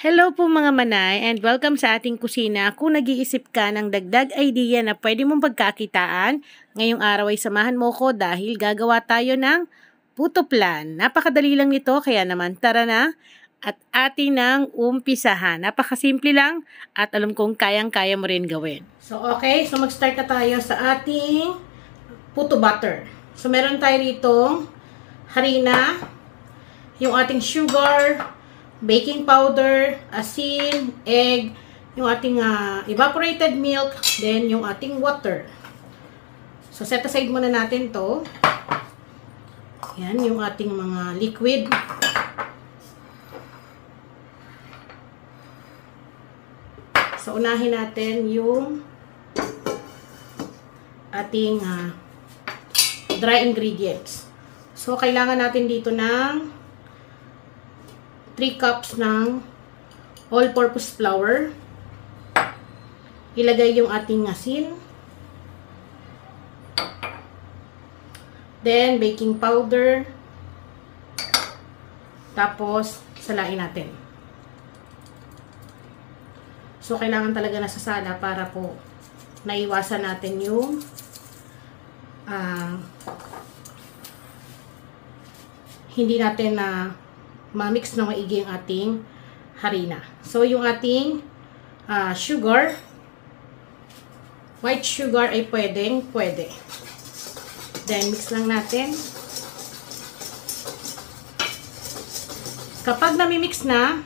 Hello po mga manay and welcome sa ating kusina. Kung nag-iisip ka ng dagdag idea na pwede mong pagkakitaan, ngayong araw ay samahan mo ko dahil gagawa tayo ng puto plan. Napakadali lang nito kaya naman tara na at atin nang umpisahan. Napakasimple lang at alam kong kayang-kaya mo rin gawin. So mag-start na tayo sa ating puto butter. So meron tayo ditong harina, yung ating sugar, baking powder, asin, egg, yung ating evaporated milk, then yung ating water. So, set aside muna natin to. Yan, yung ating mga liquid. So, unahin natin yung ating dry ingredients. So, kailangan natin dito ng 3 cups ng all-purpose flour. Ilagay yung ating asin. Then, baking powder. Tapos, salain natin. So, kailangan talaga nasasala para po naiwasan natin yung hindi natin ma-mix na maigi ang ating harina. So, yung ating sugar, white sugar ay pwede. Then, mix lang natin. Kapag nami-mix na,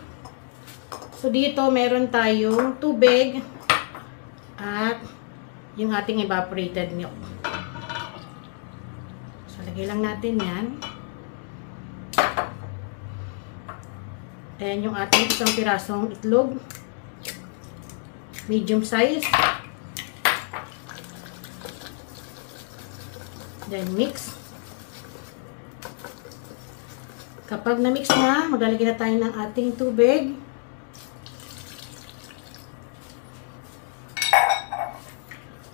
so dito meron tayong tubig at yung ating evaporated milk. So, lagay lang natin yan. Ayan yung ating isang pirasong itlog. Medium size. Then mix. Kapag na-mix na, maglalagay na tayo ng ating tubig.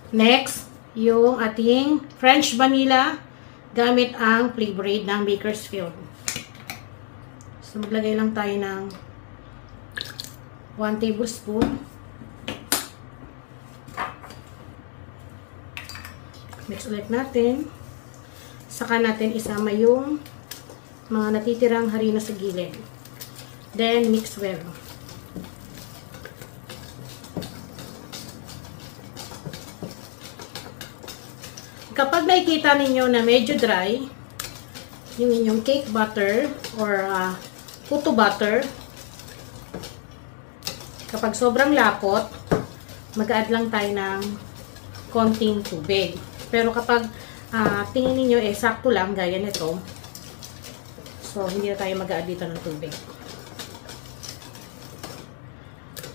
Next, yung ating French vanilla gamit ang flavor aid ng Bakersfield. So, maglagay lang tayo ng 1 tablespoon. Mix ulit natin. Saka natin isama yung mga natitirang harina sa gilid. Then, mix well. Kapag nakikita ninyo na medyo dry, yung inyong cake butter or puto butter, kapag sobrang lapot, mag-add lang tayo ng konting tubig. Pero kapag tingin niyo sakto lang, gaya nito, so hindi na tayo mag-add dito ng tubig.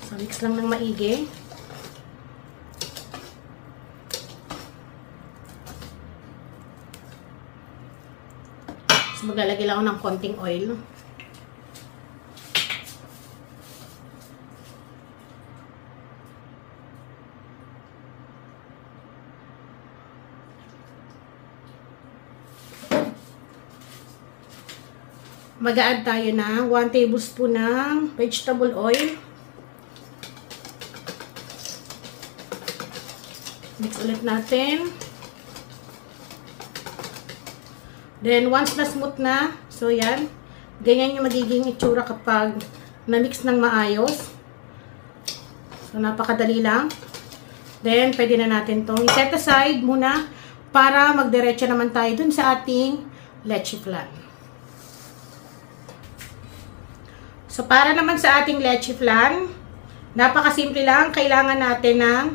So, mix lang ng maigi. So, maglalagay lang ako ng konting oil. Mag-a-add tayo ng 1 tablespoon ng vegetable oil. Mix ulit natin. Then, once na smooth na, so yan, ganyan yung magiging itsura kapag na-mix ng maayos. So, napakadali lang. Then, pwede na natin itong i-set aside muna para magdiretso naman tayo dun sa ating leche flan. So, para naman sa ating leche flan, napakasimple lang. Kailangan natin ng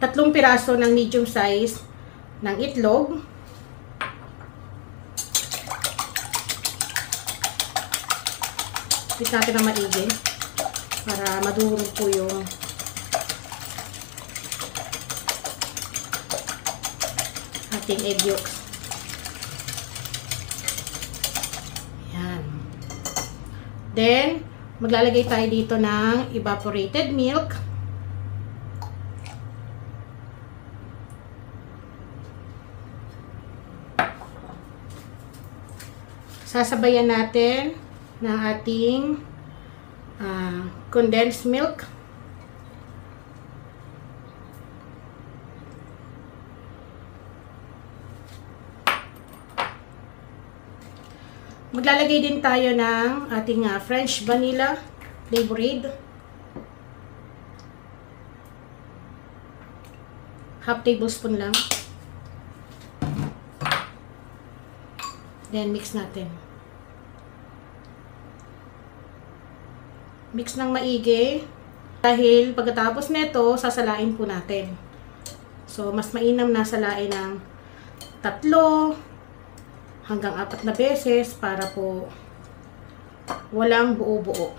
3 piraso ng medium size ng itlog. Pit natin na maigi para madurog po yung ating egg yolks. Then, maglalagay tayo dito ng evaporated milk. Sasabayan natin ng ating condensed milk. Maglalagay din tayo ng ating French vanilla flavored. Half tablespoon lang. Then mix natin. Mix ng maigi. Dahil pagkatapos nito, sasalain po natin. So, mas mainam na salain ng 3 hanggang 4 na beses para po walang buo-buo.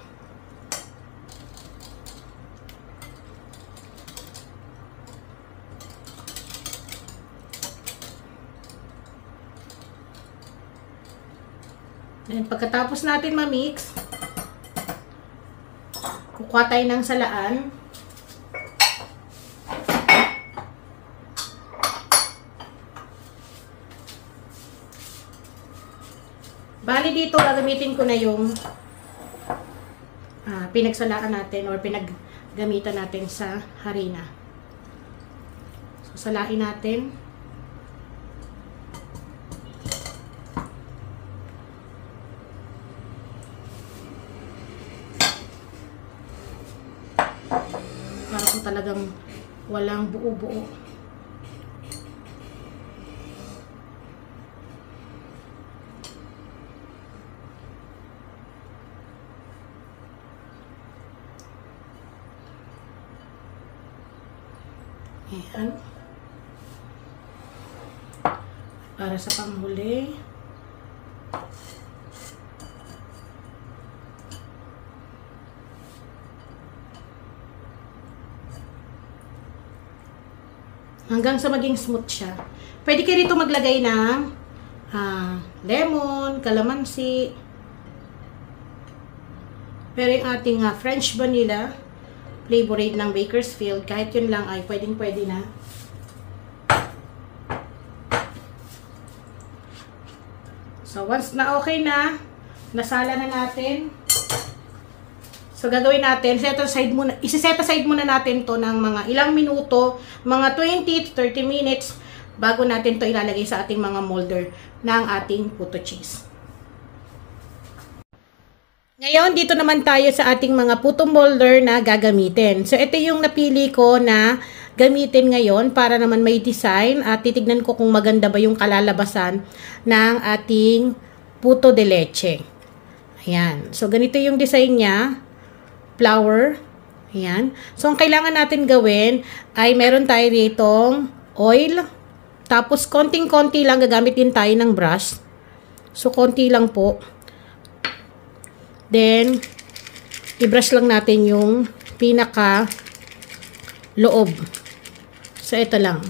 Then, pagkatapos natin ma-mix, kukuha tayo ng salaan. Bali dito, gagamitin ko na yung pinagsalaan natin or pinaggamitan natin sa harina. So, salain natin. Para kung talagang walang buo-buo. Ayan. Para sa panghuli. Hanggang sa maging smooth siya. Pwede kayo rito maglagay ng lemon, calamansi. Pero yung ating French vanilla flavored ng Bakersfield, kahit yun lang ay pwedeng-pwede na. So, once na okay na, nasala na natin. So, gagawin natin, isi-set aside muna natin to ng mga ilang minuto, mga 20 to 30 minutes, bago natin to ilalagay sa ating mga molder ng ating puto cheese. Ngayon, dito naman tayo sa ating mga puto molder na gagamitin. So, ito yung napili ko na gamitin ngayon para naman may design at titignan ko kung maganda ba yung kalalabasan ng ating puto de leche. Ayan. So, ganito yung design niya. Flour. Ayan. So, ang kailangan natin gawin ay meron tayo ditong oil. Tapos, konting-konti lang gagamit din tayo ng brush. So, konti lang po. Then, i-brush lang natin yung pinaka loob. So, ito lang.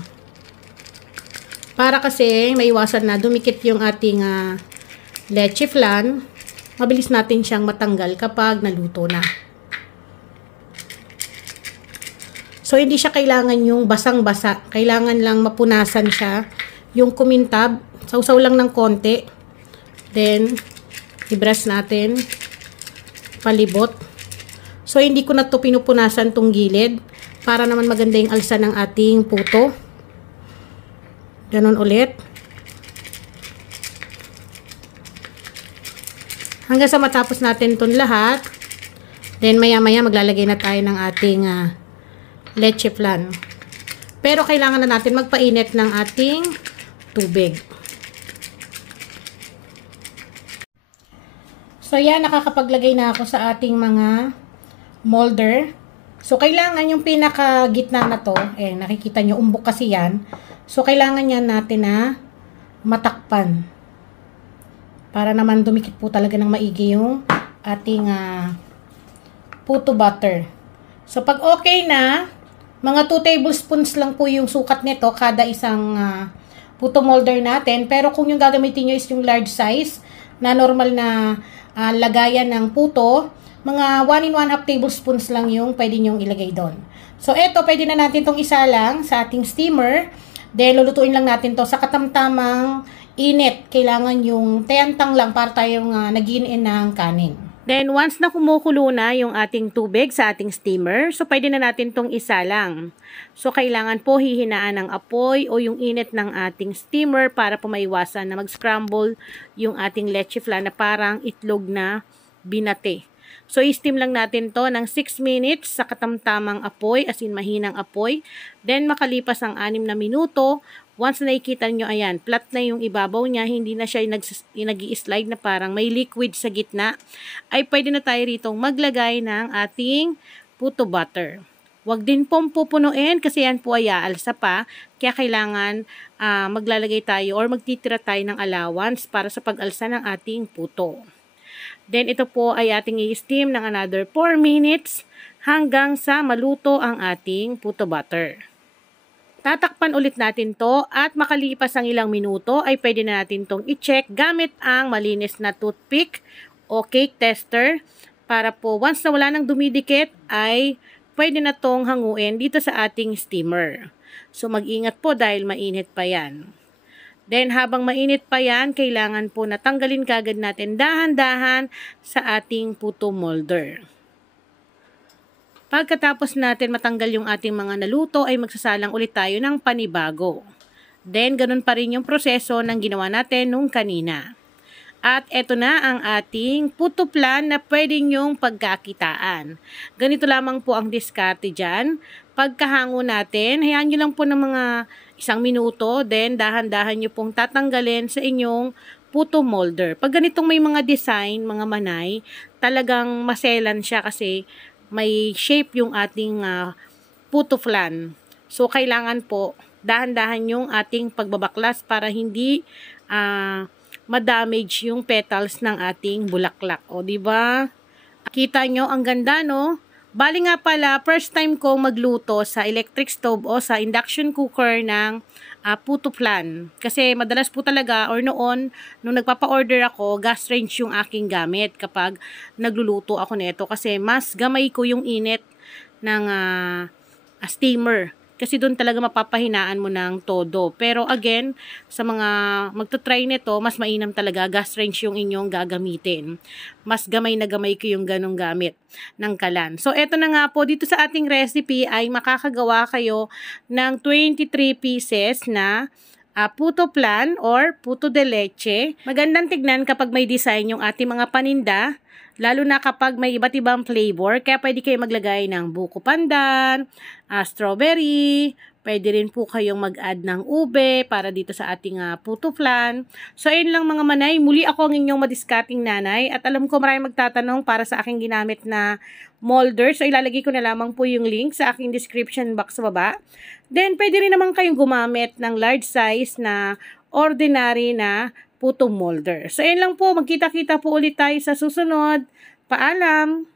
Para kasi maiwasan na dumikit yung ating leche flan, mabilis natin siyang matanggal kapag naluto na. So, hindi siya kailangan yung basang-basa. Kailangan lang mapunasan siya. Yung kumintab, sausaw lang ng konti. Then, i-brush natin. Palibot. So, hindi ko na ito pinupunasan tong gilid para naman maganda yung alsa ng ating puto. Ganon ulit. Hanggang sa matapos natin itong lahat. Then, maya-maya maglalagay na tayo ng ating leche flan. Pero, kailangan na natin magpainit ng ating tubig. So, yan, nakakapaglagay na ako sa ating mga molder. So, kailangan yung pinaka-gitna na to, nakikita nyo, umbok kasi yan. So, kailangan yan natin na matakpan. Para naman dumikit po talaga ng maigi yung ating puto butter. So, pag okay na, mga 2 tablespoons lang po yung sukat nito kada isang puto molder natin. Pero kung yung gagamitin nyo is yung large size, na normal na lagayan ng puto, mga 1 and 1/2 tablespoons lang yung pwede nyong ilagay doon. So, eto, pwede na natin itong isalang sa ating steamer. Then, lulutuin lang natin to sa katamtamang init. Kailangan yung tayantang lang para tayong nag-in ng kanin. Then, once na kumukulo na yung ating tubig sa ating steamer, so pwede na natin tong isalang. So, kailangan po hihinaan ng apoy o yung init ng ating steamer para po maiwasan na mag-scramble yung ating leche flan na parang itlog na binate. So, i-steam lang natin to ng 6 minutes sa katamtamang apoy, as in mahinang apoy. Then, makalipas ang 6 na minuto, once na nakikita nyo, ayan, flat na yung ibabaw niya, hindi na siya nag-i-slide na parang may liquid sa gitna, ay pwede na tayo rito maglagay ng ating puto butter. Huwag din pong pupunuin kasi yan po ay aalsa pa, kaya kailangan maglalagay tayo or magtitira tayo ng allowance para sa pag-alsa ng ating puto. Then ito po ay ating i-steam ng another 4 minutes hanggang sa maluto ang ating puto butter. Tatakpan ulit natin to at makalipas ang ilang minuto ay pwede na natin tong i-check gamit ang malinis na toothpick o cake tester para po once na wala nang dumidikit ay pwede na tong hanguin dito sa ating steamer. So mag-ingat po dahil mainit pa yan. Then habang mainit pa yan, kailangan po natanggalin kagad natin dahan-dahan sa ating puto molder. Pagkatapos natin matanggal yung ating mga naluto ay magsasalang ulit tayo ng panibago. Then ganun pa rin yung proseso ng ginawa natin nung kanina. At eto na ang ating puto flan na pwede nyong pagkakitaan. Ganito lamang po ang diskarte dyan. Pagkahango natin, hayaan nyo lang po ng mga 1 minuto. Then dahan-dahan nyo pong tatanggalin sa inyong puto molder. Pag ganitong may mga design, mga manay, talagang maselan siya kasi may shape yung ating puto flan. So, kailangan po dahan-dahan yung ating pagbabaklas para hindi ma-damage yung petals ng ating bulaklak. O, diba? Kita nyo, ang ganda, no? Bali nga pala, first time ko magluto sa electric stove o sa induction cooker ng puto flan. Kasi madalas po talaga, or noon, nung nagpapa-order ako, gas range yung aking gamit kapag nagluluto ako nito. Kasi mas gamay ko yung init ng steamer. Kasi doon talaga mapapahinaan mo ng todo. Pero again, sa mga magta-try nito, mas mainam talaga gas range yung inyong gagamitin. Mas gamay na gamay ko yung ganong gamit ng kalan. So, eto na nga po, dito sa ating recipe ay makakagawa kayo ng 23 pieces na puto flan or puto de leche. Magandang tignan kapag may design yung ating mga paninda. Lalo na kapag may iba't ibang flavor, kaya pwede kayo maglagay ng buko pandan, strawberry, pwede rin po kayong mag-add ng ube para dito sa ating puto flan. So, ayun lang mga manay, muli ako ang inyong madiskarting nanay at alam ko maraming magtatanong para sa aking ginamit na molder. So, ilalagay ko na lamang po yung link sa aking description box sa baba. Then, pwede rin naman kayong gumamit ng large size na ordinary na puto molder. So, ayun lang po. Magkita-kita po ulit tayo sa susunod. Paalam!